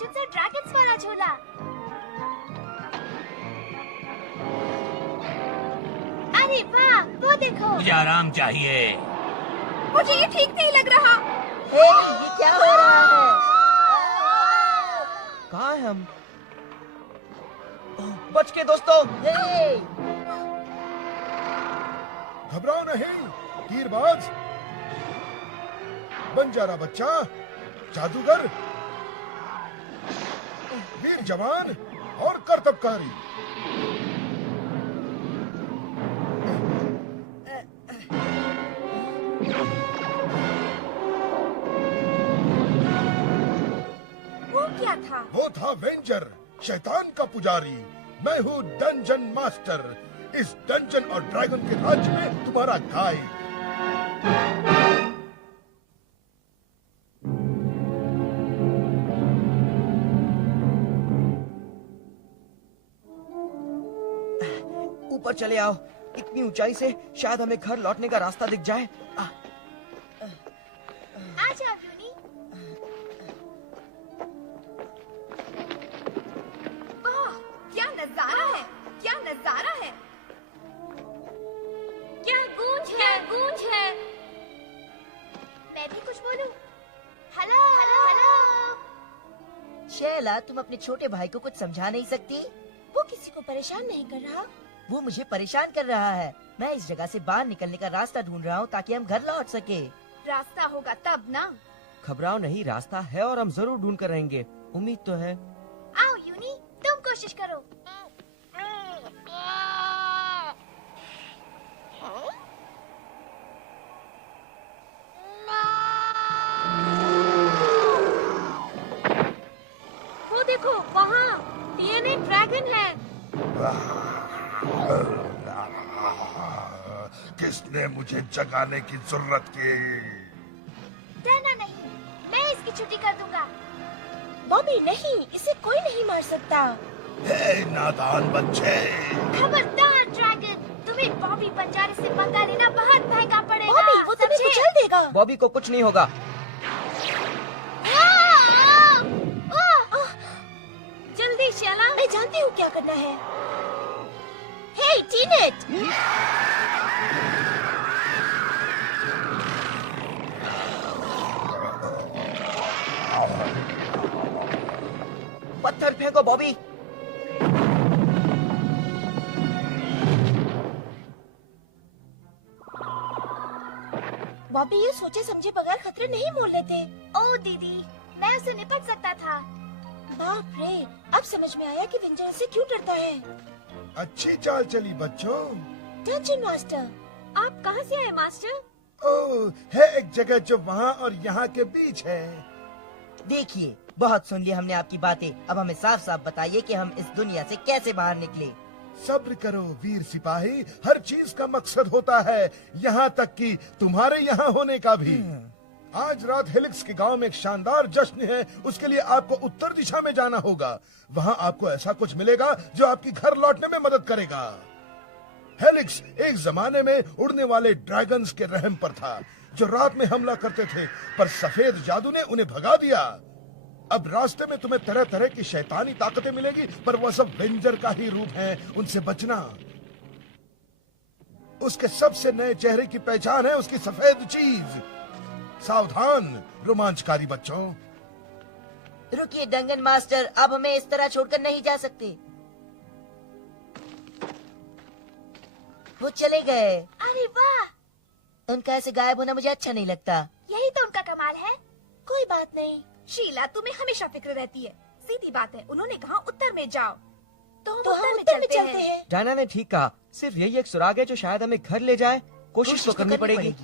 अर्जुन से ड्रैगन्स वाला झूला। अरे वाह, वो देखो। मुझे आराम चाहिए। मुझे ये ठीक नहीं लग रहा। हे, ये क्या हो रहा है? कहाँ हैं हम? बच के दोस्तों। हे! घबराओ नहीं, तीरबाज, बंजारा बच्चा, जादूगर, वीर जवान और कर्तव्यकारी। वो क्या था? वो था वेंजर, शैतान का पुजारी। मैं हूँ डंजन मास्टर। इस डंजन और ड्रैगन के राज्य में तुम्हारा गाइड। ऊपर चले आओ। इतनी ऊंचाई से शायद हमें घर लौटने का रास्ता दिख जाए। आ जाओ यूनी। वाह, क्या नजारा है, क्या नजारा है। क्या गूंज है, गूंज है। मैं भी कुछ बोलूं? Hello hello hello. शैला, तुम अपने छोटे भाई को कुछ समझा नहीं सकती? वो किसी को परेशान नहीं कर रहा। वो मुझे परेशान कर रहा है। मैं इस जगह से बाहर निकलने का रास्ता ढूंढ रहा हूँ ताकि हम घर लौट सके। रास्ता होगा तब ना। घबराओ नहीं, रास्ता है और हम जरूर ढूंढ कर रहेंगे। उम्मीद तो है। आओ यूनी, तुम कोशिश करो। वो देखो, वहाँ डीएनए ड्रैगन है। किसने मुझे जगाने की जरूरत की? डरना नहीं, मैं इसकी छुट्टी कर दूंगा। बॉबी नहीं, इसे कोई नहीं मार सकता। हे नादान बच्चे! खबरदार ड्रैगन, तुम्हें बॉबी बंजारे से पंगा लेना बहुत महंगा पड़ेगा। बॉबी, वो तुम्हें कुचल देगा। बॉबी को कुछ नहीं होगा। जल्दी शैला। मैं जानती हूँ क्या करना है। हे टीनेट! पत्थर फेंको बॉबी। बॉबी ये सोचे समझे बगैर खतरे नहीं मोल लेते। ओ दीदी, मैं उससे निपट सकता था। बाप रे, अब समझ में आया कि वेंजर से क्यों डरता है। अच्छी चाल चली बच्चों। डंजन मास्टर, आप कहाँ से आए मास्टर? ओह, है एक जगह जो वहाँ और यहाँ के बीच है। देखिए, बहुत सुन ली हमने आपकी बातें। अब हमें साफ साफ बताइए कि हम इस दुनिया से कैसे बाहर निकले। सब्र करो वीर सिपाही, हर चीज का मकसद होता है, यहाँ तक कि तुम्हारे यहाँ होने का भी। आज रात हेलिक्स के गांव में एक शानदार जश्न है। उसके लिए आपको उत्तर दिशा में जाना होगा। वहाँ आपको ऐसा कुछ मिलेगा जो आपकी घर लौटने में मदद करेगा। हेलिक्स एक जमाने में उड़ने वाले ड्रैगन्स के रहम पर था, जो रात में हमला करते थे, पर सफेद जादू ने उन्हें भगा दिया। अब रास्ते में तुम्हें तरह तरह की शैतानी ताकतें मिलेगी, पर वह सब वेंजर का ही रूप है। उनसे बचना। उसके सबसे नए चेहरे की पहचान है उसकी सफेद चीज। सावधान रोमांचकारी बच्चों। रुकिए डंगन मास्टर, अब हमें इस तरह छोड़कर नहीं जा सकते। वो चले गए। अरे वाह, उनका ऐसे गायब होना मुझे अच्छा नहीं लगता। यही तो उनका कमाल है। कोई बात नहीं। शीला, तुम्हें हमेशा फिक्र रहती है। सीधी बात है, उन्होंने कहा उत्तर में जाओ, तो हम तो हम उत्तर उत्तर में चलते हैं। डायना ने ठीक कहा, सिर्फ यही एक सुराग है जो शायद हमें घर ले जाए। कोशिश तो करनी पड़ेगी।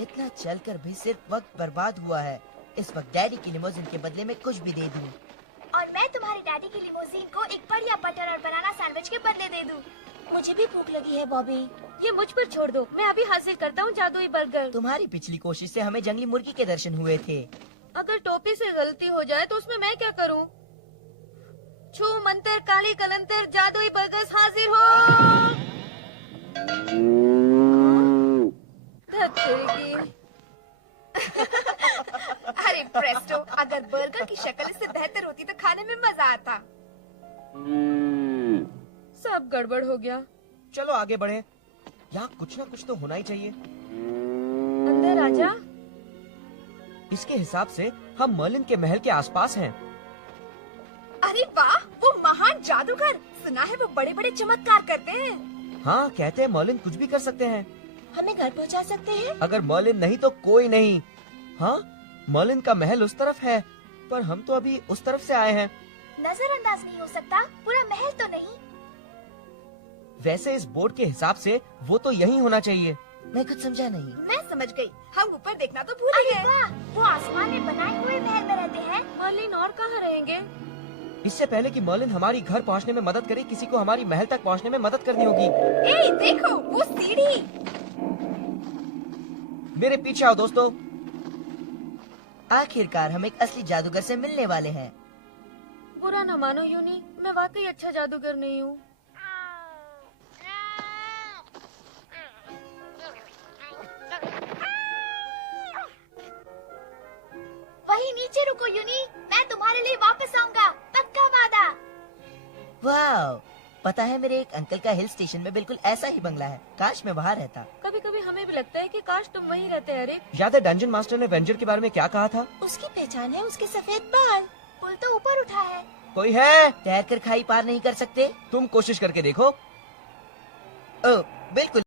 इतना चलकर भी सिर्फ वक्त बर्बाद हुआ है। इस वक्त डैडी की लिमोजिन के बदले में कुछ भी दे दूं। और मैं तुम्हारे डैडी की लिमोजीन को एक बढ़िया बटर और बनाना सैंडविच के बदले दे दूं। मुझे भी भूख लगी है बॉबी। ये मुझ पर छोड़ दो, मैं अभी हासिल करता हूँ जादुई बर्गर। तुम्हारी पिछली कोशिश से हमें जंगली मुर्गी के दर्शन हुए थे। अगर टोपी से गलती हो जाए तो उसमें मैं क्या करूँ? छू मंतर काली कलंतर जादुई बर्गर्स हाजिर हो। धत्तेगी। अरे प्रेस्टो, अगर बर्गर की शक्ल इससे बेहतर होती तो खाने में मजा आता। सब गड़बड़ हो गया। चलो आगे बढ़े। यहाँ कुछ ना कुछ तो होना ही चाहिए। अंदर आजा। इसके हिसाब से हम मर्लिन के महल के आसपास हैं। अरे वाह, वो महान जादूगर। सुना है वो बड़े बड़े चमत्कार करते हैं। हाँ, कहते हैं मर्लिन कुछ भी कर सकते हैं। हमें घर पहुंचा सकते हैं? अगर मर्लिन नहीं तो कोई नहीं। हाँ, मर्लिन का महल उस तरफ है, पर हम तो अभी उस तरफ से आए हैं। नजरअंदाज नहीं हो सकता, पूरा महल तो नहीं। वैसे इस बोर्ड के हिसाब से वो तो यहीं होना चाहिए। मैं कुछ समझा नहीं। मैं समझ गई, हम ऊपर देखना तो भूल अरे गए। वाह, वो आसमान में बनाए हुए महल में रहते हैं। मर्लिन और कहाँ रहेंगे? इससे पहले कि मर्लिन हमारी घर पहुंचने में मदद करे, किसी को हमारी महल तक पहुंचने में मदद करनी होगी। ए, देखो वो सीढ़ी। मेरे पीछे आओ दोस्तों। आखिरकार हम एक असली जादूगर से मिलने वाले हैं। बुरा न मानो यूनी, मैं वाकई अच्छा जादूगर नहीं हूँ। वही नीचे रुको यूनी, मैं तुम्हारे लिए वापस आऊंगा, पक्का वादा। वाह, पता है मेरे एक अंकल का हिल स्टेशन में बिल्कुल ऐसा ही बंगला है। काश मैं वहाँ रहता। कभी कभी हमें भी लगता है कि काश तुम वहीं रहते अरे। याद है डंजन मास्टर ने वेंजर के बारे में क्या कहा था? उसकी पहचान है उसके सफेद बाल। पुल तो ऊपर उठा है। कोई है? तैर कर खाई पार नहीं कर सकते? तुम कोशिश करके देखो। ओह, बिल्कुल।